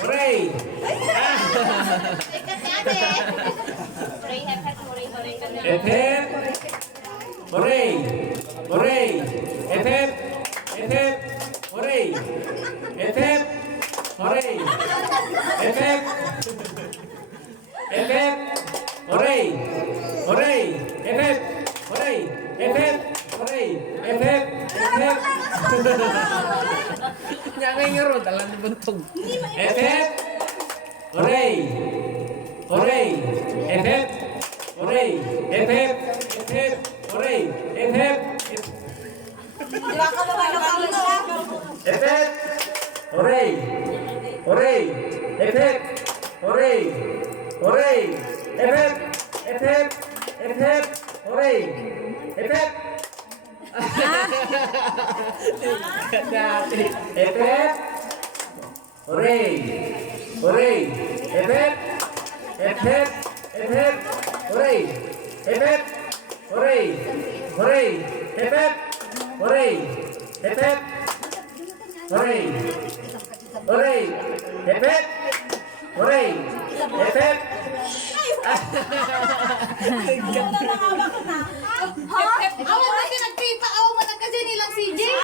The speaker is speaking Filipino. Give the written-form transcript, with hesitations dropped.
Hooray! Hep hep! Hooray! Hooray! Hep hep! Hep hep! Hooray! Hep hep! Hooray! Hep hep! Hep hep! Hooray! Hooray! Hep hep! Hooray! Hep hep! Hooray! Hep hep! Hep hep! Nyangay nga ron, talang buntog. Hep hep! Hooray! Hooray! Hep hep! Hooray! Hep hep! Hep hep! Hooray! Hep hep! Diba ka naman Hep hep! Hooray! Hooray! Hep hep! Hooray! Hooray! Hep hep! Hep hep! Hep hep! Hooray! Hep hep! Dati. Hep hep! Hooray! Hooray! Hep hep! Hep hep! Hep hep! Hooray! Hep hep! Hooray! Hooray! Hep hep! Hooray! Hep hep! Hooray! Hooray! Hep hep! Hooray! Hep hep! Wala na nga ba ka na? Ha? Awan na